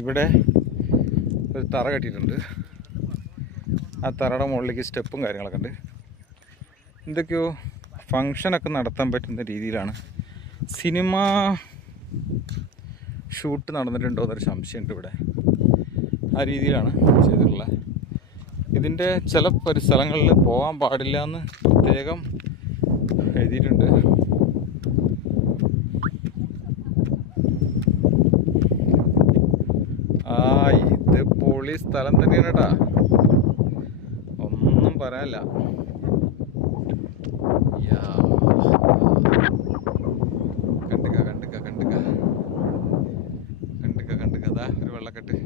ഇവിടെ ഒരു തറ കെട്ടിയിട്ടുണ്ട്. ആ തറയുടെ മുകളിലേക്ക് സ്റ്റെപ്പും കാര്യങ്ങളൊക്കെ ഉണ്ട്. എന്തൊക്കെയോ ഫങ്ഷനൊക്കെ നടത്താൻ പറ്റുന്ന രീതിയിലാണ്. സിനിമ ഷൂട്ട് നടന്നിട്ടുണ്ടോ എന്നൊരു സംശയമുണ്ട് ഇവിടെ. ആ രീതിയിലാണ് ചെയ്തിട്ടുള്ളത്. ഇതിൻ്റെ ചില സ്ഥലങ്ങളിൽ പോകാൻ പാടില്ല എന്ന് പ്രത്യേകം എഴുതിയിട്ടുണ്ട്. ഇത് പൊളി സ്ഥലം തന്നെയാണ് കേട്ടാ, ഒന്നും പറയാനില്ല. കണ്ടുക അതാ ഒരു വെള്ളക്കെട്ട്.